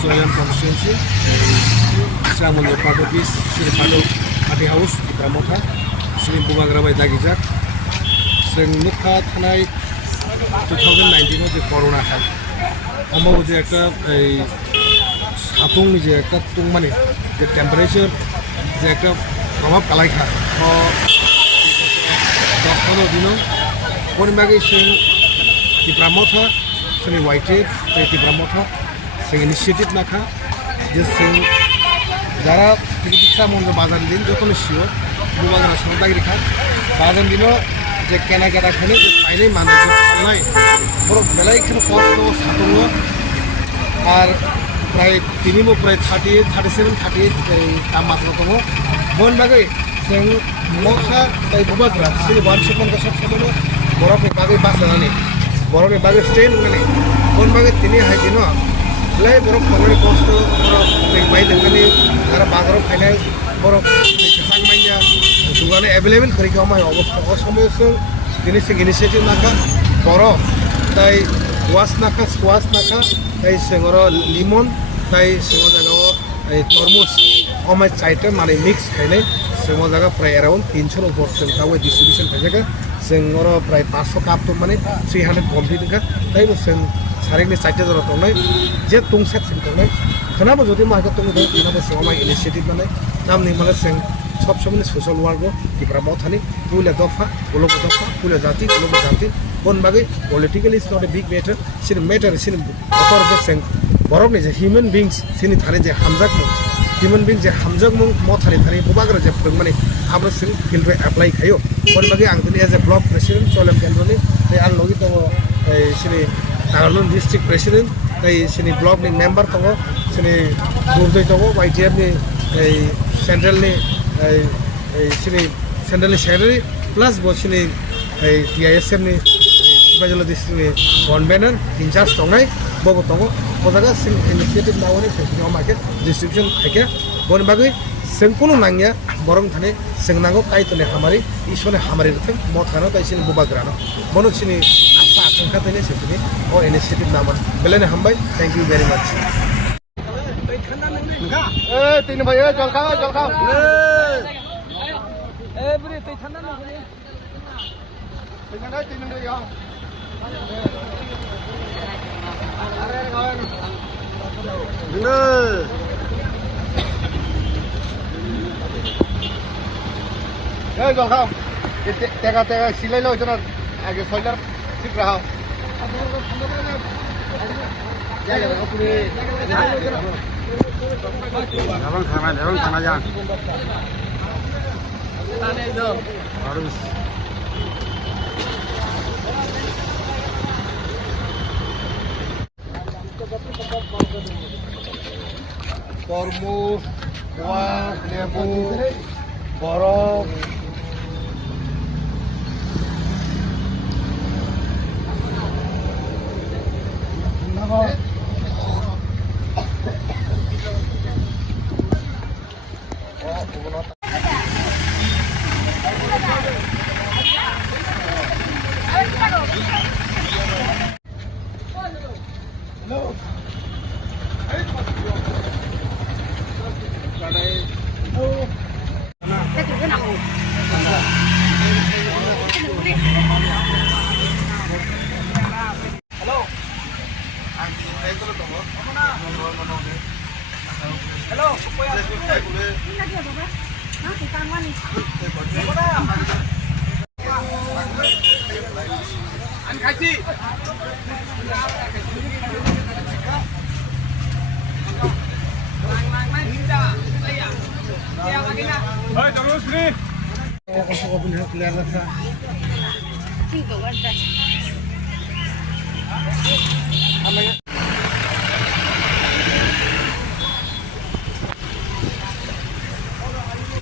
Soyan constituency, Samuel Park Office, Sri Pado Party House, Pramotha, Sri Bumagrabai Dagijak, Sri Nukha Thanai 2019 যে corona হয় আমার যে একটা এই সাতুং যে একটা তুং মানে যে টেম্পারেচার যে একটা প্রভাব কালাইখা 10-15 দিনও পরিমাগে সে টিপ্রামথা সে ওয়াইটেড টিপ্রামথা সে ইনিশিয়েটিভ নাখা যে সে যারা চিকিৎসা মন্দির বাজার দিন যত নিশ্চিত বাজার সন্তাগি রেখা বাজার দিনও যে কেনাকাটা খানে যে ফাইনে মানুষ নাই বড় বেলা এখানে কষ্ট সাতঙ্গ আর প্রায় তিনিমো প্রায় 37-38 এই তাপমাত্রা দङ বন বাগै जों मखा ताइ बुबाग्रा सिनि वान सेकन्ड कसब सबनो बरफनि बागै बासानानै बरफनि बागै स्टे नङानै बन बागै तिनि हाइदिन लै बरफ खावनानै कষ্ট बरफ दै बाय लोंनानै आरो बाजाराव फायनाय बरफ दैखां माइया दुगाने एभेलेबल खरिखा माय अबस्था असमयसो दिनै सिं इनिशिएटिभ नाका बरफ ताइ वास नाका स्क्वाश नाका ताइ सिंगर लिमन ताइ सिंग जागाव এই তরমুজ অমাই চাইতে মানে মিক্স খাইনাই जों जगह प्राय अराउंड 300 ऊपर जों तावे डिस्ट्रीब्यूशन खाइजागा जों प्राय 500 काप तो माने 300 कमप्लीट का ताइबो जों सारेनि चाइते जरा तंनाय जे तुंसाक जों तंनाय खानाबो जदि माइका तंनो खानाबो जों माइ इनिशिएटिभ लानाय नामनि माने जों सब समनि सोशल वर्क दिफ्रा मथानि पुले दफा उलग दफा पुले जाति उलग जाति बन बागै politically is not a big matter सिन मैटर सिन अतर बे जों बरफनि जे ह्यूमन बीइंग्स सिनि थाने जे हामजाक ह्यूमन बीइंग जे हामजाक मथानि थाने बुबाग्रा जे फोरोंमाने आब्रा सिं फिल्ड एप्लाई खायो बन बागै आं दिनै एज ए ब्लक प्रेसिडेंट चलेम केन्द्रनि आं लगे दङ सिनि नागारलुन डिस्ट्रिक्ट प्रेसिडेंट सिनि ब्लकनि मेम्बार दङ सिनि गुरदै दङ वाइटिआरनि सेन्ट्रेलनि सिनि सेन्ट्रेलनि सेक्रेटारि प्लास बसिनि टिआइएसएमनि सिबाजला डिस्ट्रिक्टनि कनभेनर इनचार्ज दंनाय बबो दङ बजागा सिं इनिशिएटिभ लावने फेसिलिटी मार्केट डिस्ट्रिब्यूशन खाइके बन बागै जों कुनु नांगिया बरं थाने जों नांगौ काइतने हामारि इसने हामारि रथे मथानो काइसिन बुबाग्रानो बनो सिनि आशा आकांक्षा थाने सेतिनि ओ इनिशिएटिभ नामा बेलेने हामबाय थैंक यू वेरी मच ए तीन भाई जलखा ए बुरी तै ठंडा न बुरी तीन भाई आ जलखा टेका सिलाइ लो इतना आगे सोल्डर ठीक रहा खाना जा तरमुज लेबु बरफ Cinco,